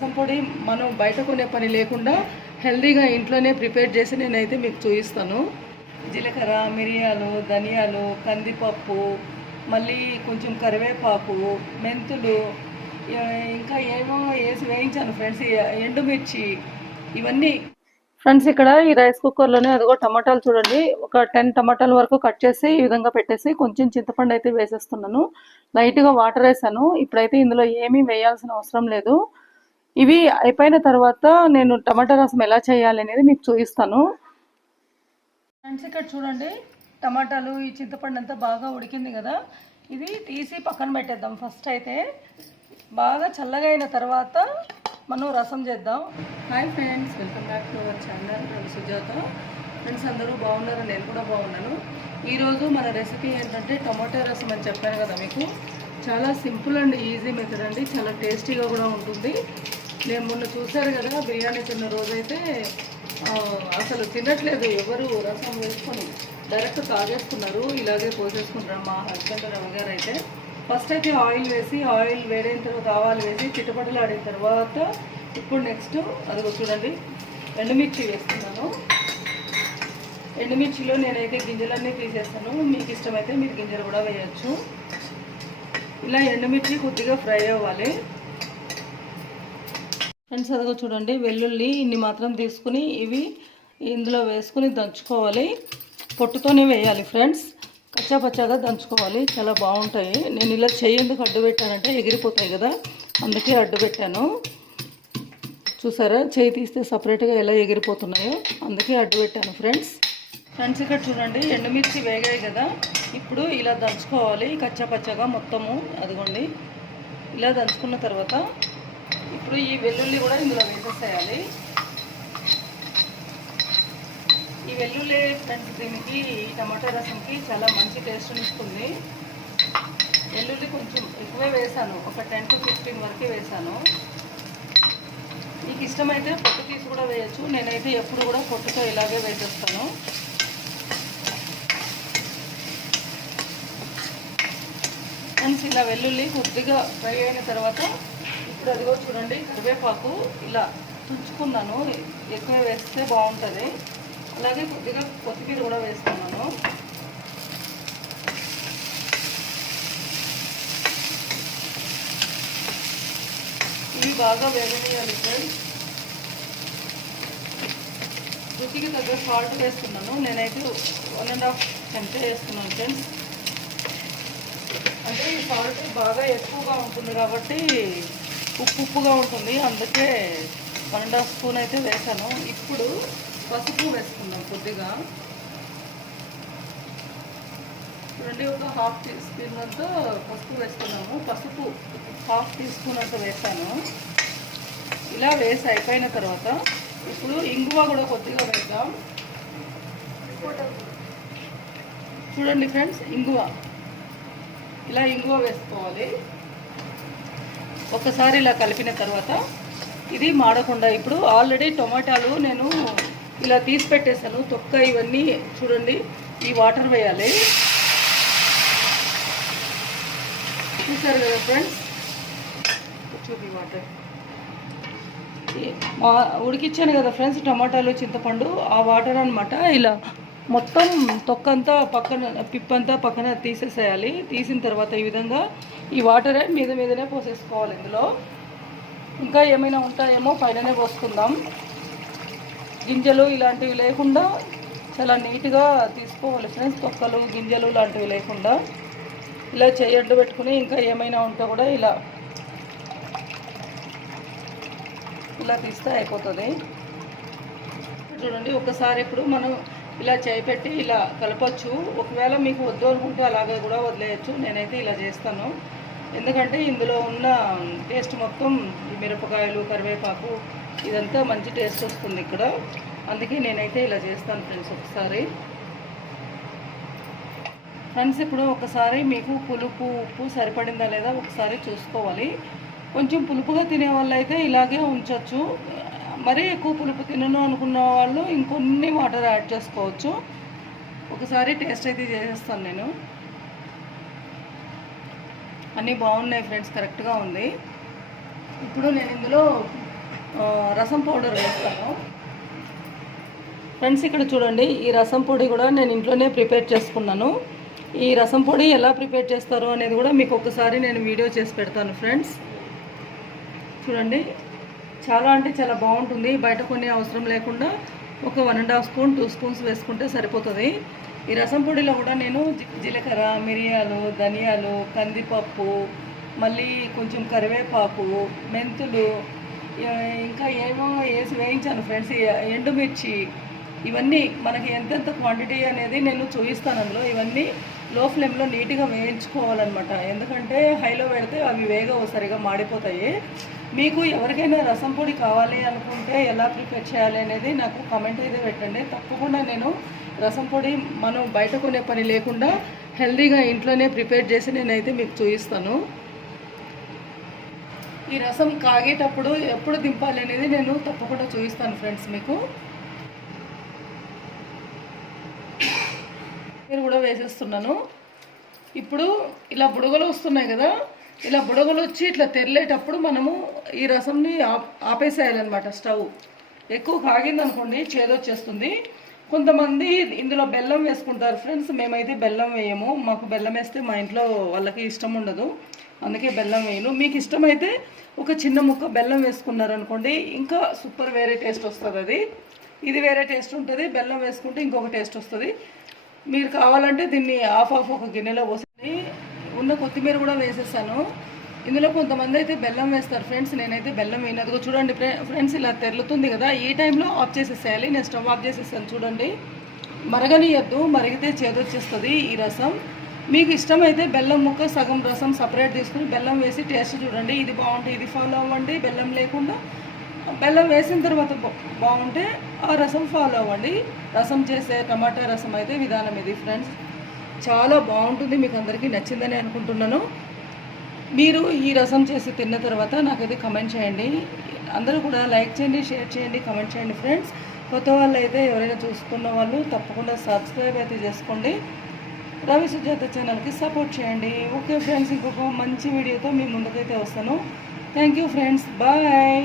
రసం పొడి మనం బయట కొనే పని లేకుండా హెల్తీగా ఇంట్లోనే ప్రిపేర్ చేసి నేనైతే మీకు చూపిస్తాను. జీలకర్ర, మిరియాలు, ధనియాలు, కందిపప్పు, మళ్ళీ కొంచెం కరివేపాకు, మెంతులు, ఇంకా ఏమో వేసి వేయించాను ఫ్రెండ్స్. ఎండుమిర్చి, ఇవన్నీ ఫ్రెండ్స్. ఇక్కడ ఈ రైస్ కుక్కర్లోనే అదిగో టమాటాలు చూడండి, ఒక 10 టమాటాల వరకు కట్ చేసి ఈ విధంగా పెట్టేసి కొంచెం చింతపండు అయితే వేసేస్తున్నాను. లైట్గా వాటర్ వేసాను. ఇప్పుడైతే ఇందులో ఏమీ వేయాల్సిన అవసరం లేదు. ఇవి అయిపోయిన తర్వాత నేను టమాటా రసం ఎలా చేయాలి అనేది మీకు చూపిస్తాను ఫ్రెండ్స్. ఇక్కడ చూడండి, టమాటాలు, ఈ చింతపండు అంతా బాగా ఉడికింది కదా. ఇది తీసి పక్కన పెట్టేద్దాం. ఫస్ట్ అయితే బాగా చల్లగా అయిన తర్వాత మనం రసం చేద్దాం. Hi friends, welcome back to our channel. నేను సుజాత. ఫ్రెండ్స్ అందరూ బాగున్నారు, నేను కూడా బాగున్నాను. ఈరోజు మన రెసిపీ ఏంటంటే టమాటా రసం అని చెప్పాను కదా మీకు. చాలా సింపుల్ అండ్ ఈజీ మెథడ్ అండి, చాలా టేస్టీగా కూడా ఉంటుంది. నేను మొన్న చూశారు కదా, బిర్యానీ తిన్న రోజైతే అసలు తినట్లేదు ఎవరు, రసం వేసుకొని డైరెక్ట్ తాగేసుకున్నారు, ఇలాగే పోసేసుకుంటారు. మా హస్బెండ్ రవి గారు అయితే ఫస్ట్ అయితే ఆయిల్ వేసి, ఆయిల్ వేడైన తర్వాత ఆవాలు వేసి చిటపటలు ఆడిన తర్వాత ఇప్పుడు నెక్స్ట్ అదిగో చూడండి ఎండుమిర్చి వేస్తున్నాను. ఎండుమిర్చిలో నేనైతే గింజలన్నీ తీసేస్తాను, మీకు ఇష్టమైతే మీరు గింజలు కూడా వేయచ్చు. ఇలా ఎండుమిర్చి కొద్దిగా ఫ్రై అవ్వాలి ఫ్రెండ్స్. అదిగో చూడండి, వెల్లుల్లి ఇన్ని మాత్రం తీసుకుని ఇవి ఇందులో వేసుకుని దంచుకోవాలి. పొట్టుతోనే వేయాలి ఫ్రెండ్స్, కచ్చా పచ్చాగా దంచుకోవాలి, చాలా బాగుంటాయి. నేను ఇలా ఎందుకు అడ్డు పెట్టానంటే ఎగిరిపోతాయి కదా, అందుకే అడ్డు పెట్టాను. చూసారా, చేయి తీస్తే సపరేట్గా ఎలా ఎగిరిపోతున్నాయో, అందుకే అడ్డు పెట్టాను ఫ్రెండ్స్. ఫ్రెండ్స్ ఇక్కడ చూడండి, ఎండుమిర్చి వేగాయి కదా, ఇప్పుడు ఇలా దంచుకోవాలి కచ్చా పచ్చాగా మొత్తము. అదిగోండి, ఇలా దంచుకున్న తర్వాత ఇప్పుడు ఈ వెల్లుల్లి కూడా ఇందులో వేసేసేయాలి. ఈ వెల్లుల్లి ఫ్రెండ్స్ దీనికి, ఈ టమాటా రసంకి చాలా మంచి టేస్ట్ని ఇస్తుంది. వెల్లుల్లి కొంచెం ఎక్కువే వేసాను, ఒక 10 to 15 వరకే వేసాను. మీకు ఇష్టమైతే పొట్టు తీసి కూడా వేయచ్చు, నేనైతే ఎప్పుడు కూడా పొట్టుతో ఇలాగే వేసేస్తాను. ఫ్రెండ్స్ ఇలా వెల్లుల్లి కొద్దిగా ఫ్రై అయిన తర్వాత ఇప్పుడు అదిగో చూడండి, కరివేపాకు ఇలా తుంచుకున్నాను, ఎక్కువ వేస్తే బాగుంటుంది. అలాగే కొద్దిగా కొత్తిమీర కూడా వేస్తున్నాను. ఇవి బాగా వేగనీయాలి ఫ్రెండ్స్. రుచికి తగ్గ సాల్ట్ వేస్తున్నాను, నేనైతే 1.5 చెంచా వేస్తున్నాను ఫ్రెండ్స్. అంటే ఈ సాల్ట్ బాగా ఎక్కువగా ఉంటుంది కాబట్టి ఉప్పుగా ఉంటుంది, అందుకే 1.5 స్పూన్ అయితే వేసాను. ఇప్పుడు పసుపు వేసుకుందాం కొద్దిగా. చూడండి, ఒక 1/2 టీ స్పూన్ అంతా పసుపు వేసుకున్నాము. పసుపు 1/2 టీ స్పూన్ అంతా వేసాను. ఇలా వేసి అయిపోయిన తర్వాత ఇప్పుడు ఇంగువ కూడా కొద్దిగా వేద్దాం. చూడండి ఫ్రెండ్స్, ఇంగువ ఇలా ఇంగువ వేసుకోవాలి. ఒకసారి ఇలా కలిపిన తర్వాత ఇది మాడకుండా, ఇప్పుడు ఆల్రెడీ టొమాటాలు నేను ఇలా తీసి పెట్టేసాను, తొక్క ఇవన్నీ చూడండి. ఈ వాటర్ వేయాలి, చూసారు కదా ఫ్రెండ్స్, చూపి వాటర్ ఉడికిచ్చాను కదా ఫ్రెండ్స్, టమాటాలు, చింతపండు, ఆ వాటర్ అనమాట. ఇలా మొత్తం తొక్కంతా పక్కన, పిప్పంతా పక్కన తీసేసేయాలి. తీసిన తర్వాత ఈ విధంగా ఈ వాటరే మీదనే పోసేసుకోవాలి. ఇందులో ఇంకా ఏమైనా ఉంటాయేమో పైననే పోసుకుందాం. గింజలు ఇలాంటివి లేకుండా చాలా నీట్గా తీసుకోవాలి ఫ్రెండ్స్, తొక్కలు, గింజలు లాంటివి లేకుండా. ఇలా చేయడ్డు పెట్టుకుని ఇంకా ఏమైనా ఉంటే కూడా ఇలా తీస్తే అయిపోతుంది. చూడండి, ఒకసారి ఇప్పుడు మనం ఇలా చేపెట్టి ఇలా కలపచ్చు. ఒకవేళ మీకు వద్దు అనుకుంటే అలాగే కూడా వదిలేయచ్చు, నేనైతే ఇలా చేస్తాను. ఎందుకంటే ఇందులో ఉన్న టేస్ట్ మొత్తం ఈ మిరపకాయలు, కరివేపాకు, ఇదంతా మంచి టేస్ట్ వస్తుంది ఇక్కడ, అందుకే నేనైతే ఇలా చేస్తాను ఫ్రెండ్స్. ఒకసారి ఫ్రెండ్స్, ఇప్పుడు ఒకసారి మీకు పులుపు, ఉప్పు సరిపడిందా లేదా ఒకసారి చూసుకోవాలి. కొంచెం పులుపుగా తినే వాళ్ళు అయితే ఇలాగే ఉంచవచ్చు, మరీ ఎక్కువ పులుపు తినను అనుకున్న వాళ్ళు ఇంకొన్ని వాటర్ యాడ్ చేసుకోవచ్చు. ఒకసారి టేస్ట్ అయితే చేసేస్తాను నేను. అన్నీ బాగున్నాయి ఫ్రెండ్స్, కరెక్ట్గా ఉంది. ఇప్పుడు నేను ఇందులో రసం పౌడర్ వేస్తాను ఫ్రెండ్స్. ఇక్కడ చూడండి, ఈ రసం పొడి కూడా నేను ఇంట్లోనే ప్రిపేర్ చేసుకున్నాను. ఈ రసం పొడి ఎలా ప్రిపేర్ చేస్తారో అనేది కూడా మీకు ఒకసారి నేను వీడియో చేసి పెడతాను ఫ్రెండ్స్. చూడండి, చాలా అంటే చాలా బాగుంటుంది. బయట కొన్ని అవసరం లేకుండా ఒక 1.5 స్పూన్ 2 స్పూన్స్ వేసుకుంటే సరిపోతుంది. ఈ రసం పొడిలో కూడా నేను జీలకర్ర, మిరియాలు, ధనియాలు, కందిపప్పు, మళ్ళీ కొంచెం కరివేపాకు, మెంతులు, ఇంకా ఏమో వేసి వేయించాను ఫ్రెండ్స్. ఎండుమిర్చి, ఇవన్నీ మనకి ఎంతెంత క్వాంటిటీ అనేది నేను చూపిస్తాను అందులో. ఇవన్నీ లో ఫ్లేమ్లో నీట్గా వేయించుకోవాలన్నమాట. ఎందుకంటే హైలో పెడితే అవి వేగవు, సరిగా మాడిపోతాయి. మీకు ఎవరికైనా రసం పొడి కావాలి అనుకుంటే ఎలా ప్రిపేర్ చేయాలి అనేది నాకు కామెంట్ అయితే పెట్టండి. తప్పకుండా నేను రసం పొడి మనం బయట కొనే పని లేకుండా హెల్తీగా ఇంట్లోనే ప్రిపేర్ చేసి నేనైతే మీకు చూపిస్తాను. ఈ రసం కాగేటప్పుడు ఎప్పుడు దింపాలి అనేది నేను తప్పకుండా చూపిస్తాను ఫ్రెండ్స్ మీకు. నేను కూడా వేసేస్తున్నాను. ఇప్పుడు ఇలా బుడగలు వస్తున్నాయి కదా, ఇలా బుడగలు వచ్చి ఇట్లా తెరలేటప్పుడు మనము ఈ రసంని ఆపేసేయాలన్నమాట. స్టవ్ ఎక్కువ కాగిందనుకోండి చేదొచ్చేస్తుంది. కొంతమంది ఇందులో బెల్లం వేసుకుంటారు ఫ్రెండ్స్. మేమైతే బెల్లం వేయము. మాకు బెల్లం వేస్తే మా ఇంట్లో వాళ్ళకి ఇష్టం ఉండదు, అందుకే బెల్లం వేయను. మీకు ఇష్టమైతే ఒక చిన్న ముక్క బెల్లం వేసుకున్నారనుకోండి, ఇంకా సూపర్ వేరే టేస్ట్ వస్తుంది. ఇది వేరే టేస్ట్ ఉంటుంది, బెల్లం వేసుకుంటే ఇంకొక టేస్ట్ వస్తుంది. మీరు కావాలంటే దీన్ని ఆఫ్ ఒక గిన్నెలో పోసి ఉన్న కొత్తిమీర కూడా వేసేసాను. ఇందులో కొంతమంది అయితే బెల్లం వేస్తారు ఫ్రెండ్స్. నేనైతే బెల్లం వేయనదుగో చూడండి ఫ్రెండ్స్, ఇలా తెరులుతుంది కదా, ఈ టైంలో ఆఫ్ చేసేసేయాలి. నేను స్టవ్ ఆఫ్ చేసేసాను. చూడండి, మరగనియద్దు, మరిగితే చేదొచ్చేస్తుంది ఈ రసం. మీకు ఇష్టమైతే బెల్లం ముక్క సగం రసం సపరేట్ తీసుకుని బెల్లం వేసి టేస్ట్ చూడండి. ఇది బాగుంటుంది, ఇది ఫాలో అవ్వండి. బెల్లం లేకుండా బెల్లం వేసిన తర్వాత బాగుంటే ఆ రసం ఫాలో అవ్వండి. రసం చేసే టమాటా రసం అయితే విధానం ఇది ఫ్రెండ్స్. చాలా బాగుంటుంది, మీకు అందరికీ నచ్చిందని అనుకుంటున్నాను. మీరు ఈ రసం చేసి తిన్న తర్వాత నాకైతే కమెంట్ చేయండి. అందరూ కూడా లైక్ చేయండి, షేర్ చేయండి, కమెంట్ చేయండి ఫ్రెండ్స్. కొత్త వాళ్ళు అయితే ఎవరైనా చూసుకున్న వాళ్ళు తప్పకుండా సబ్స్క్రైబ్ అయితే చేసుకోండి. రవి సుజాత ఛానల్కి సపోర్ట్ చేయండి. ఓకే ఫ్రెండ్స్, ఇంకొక మంచి వీడియోతో మీ ముందుకైతే వస్తాను. Thank you friends, bye.